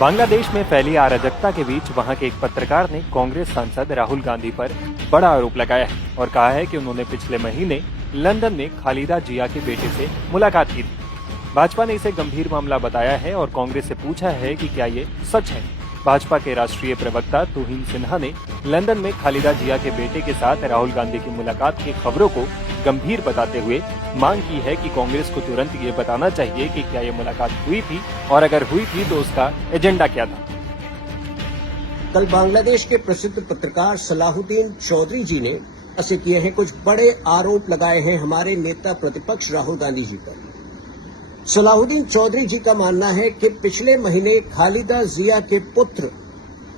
बांग्लादेश में फैली अराजकता के बीच वहां के एक पत्रकार ने कांग्रेस सांसद राहुल गांधी पर बड़ा आरोप लगाया है और कहा है कि उन्होंने पिछले महीने लंदन में खालिदा जिया के बेटे से मुलाकात की थी। भाजपा ने इसे गंभीर मामला बताया है और कांग्रेस से पूछा है कि क्या ये सच है। भाजपा के राष्ट्रीय प्रवक्ता तुहिन सिन्हा ने लंदन में खालिदा जिया के बेटे के साथ राहुल गांधी की मुलाकात की खबरों को गंभीर बताते हुए मांग की है कि कांग्रेस को तुरंत ये बताना चाहिए कि क्या ये मुलाकात हुई थी और अगर हुई थी तो उसका एजेंडा क्या था। कल बांग्लादेश के प्रसिद्ध पत्रकार सलाहुद्दीन चौधरी जी ने ऐसे किए हैं, कुछ बड़े आरोप लगाए हैं हमारे नेता प्रतिपक्ष राहुल गांधी जी पर। सलाहुद्दीन चौधरी जी का मानना है कि पिछले महीने खालिदा जिया के पुत्र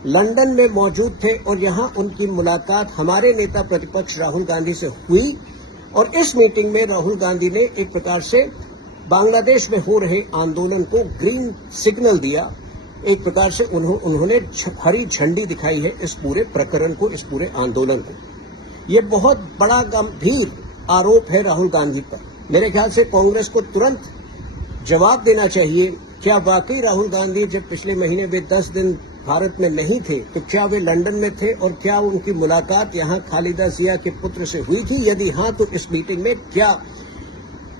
लंदन में मौजूद थे और यहां उनकी मुलाकात हमारे नेता प्रतिपक्ष राहुल गांधी से हुई और इस मीटिंग में राहुल गांधी ने एक प्रकार से बांग्लादेश में हो रहे आंदोलन को ग्रीन सिग्नल दिया। एक प्रकार से उन्होंने हरी झंडी दिखाई है इस पूरे प्रकरण को, इस पूरे आंदोलन को। ये बहुत बड़ा गंभीर आरोप है राहुल गांधी पर। मेरे ख्याल से कांग्रेस को तुरंत जवाब देना चाहिए। क्या वाकई राहुल गांधी जब पिछले महीने वे 10 दिन भारत में नहीं थे तो क्या वे लंदन में थे और क्या उनकी मुलाकात यहां खालिदा जिया के पुत्र से हुई थी? यदि हां तो इस मीटिंग में क्या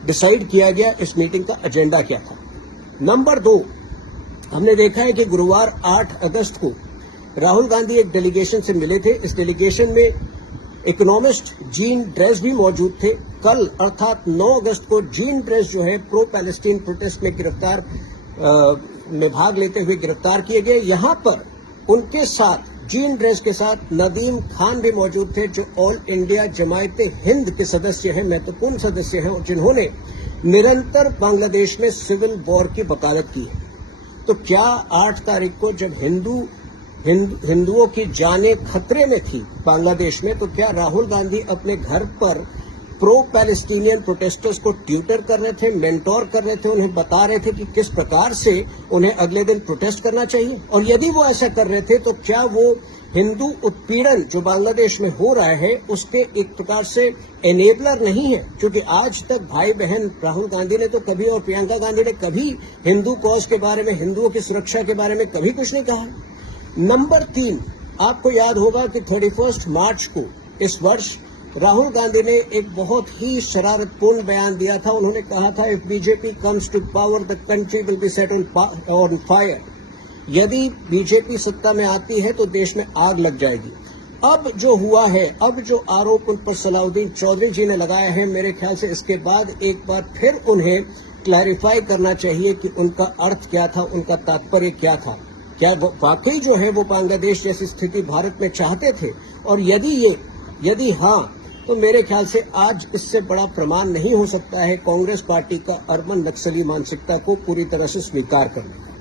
डिसाइड किया गया, इस मीटिंग का एजेंडा क्या था? नंबर 2, हमने देखा है कि गुरुवार 8 अगस्त को राहुल गांधी एक डेलीगेशन से मिले थे। इस डेलीगेशन में इकोनॉमिस्ट जीन ड्रेस भी मौजूद थे। कल अर्थात 9 अगस्त को जीन ड्रेस जो है प्रो पैलेस्टीन प्रोटेस्ट में भाग लेते हुए गिरफ्तार किए गए। यहां पर उनके साथ जीन ड्रेस के साथ नदीम खान भी मौजूद थे जो ऑल इंडिया जमायते हिंद के सदस्य हैं, महत्वपूर्ण सदस्य हैं और जिन्होंने निरंतर बांग्लादेश में सिविल वॉर की वकालत की है। तो क्या 8 तारीख को जब हिंदुओं की जानें खतरे में थी बांग्लादेश में, तो क्या राहुल गांधी अपने घर पर प्रो पैलेस्टीनियन प्रोटेस्टर्स को ट्यूटर कर रहे थे, मेंटोर कर रहे थे, उन्हें बता रहे थे कि किस प्रकार से उन्हें अगले दिन प्रोटेस्ट करना चाहिए? और यदि वो ऐसा कर रहे थे तो क्या वो हिंदू उत्पीड़न जो बांग्लादेश में हो रहा है उसके एक प्रकार से एनेबलर नहीं है? क्योंकि आज तक भाई बहन राहुल गांधी ने तो कभी और प्रियंका गांधी ने कभी हिंदू कॉज के बारे में, हिंदुओं की सुरक्षा के बारे में कभी कुछ नहीं कहा। नंबर 3, आपको याद होगा कि 31 मार्च को इस वर्ष राहुल गांधी ने एक बहुत ही शरारतपूर्ण बयान दिया था। उन्होंने कहा था, if BJP comes to power the country will be set on fire. यदि बीजेपी सत्ता में आती है तो देश में आग लग जाएगी। अब जो हुआ है, अब जो आरोप उन पर सलाहुद्दीन चौधरी जी ने लगाया है, मेरे ख्याल से इसके बाद एक बार फिर उन्हें क्लैरिफाई करना चाहिए कि उनका अर्थ क्या था, उनका तात्पर्य क्या था। क्या वाकई जो है वो बांग्लादेश जैसी स्थिति भारत में चाहते थे? और यदि हाँ, तो मेरे ख्याल से आज इससे बड़ा प्रमाण नहीं हो सकता है कांग्रेस पार्टी का अर्बन नक्सली मानसिकता को पूरी तरह से स्वीकार करने का।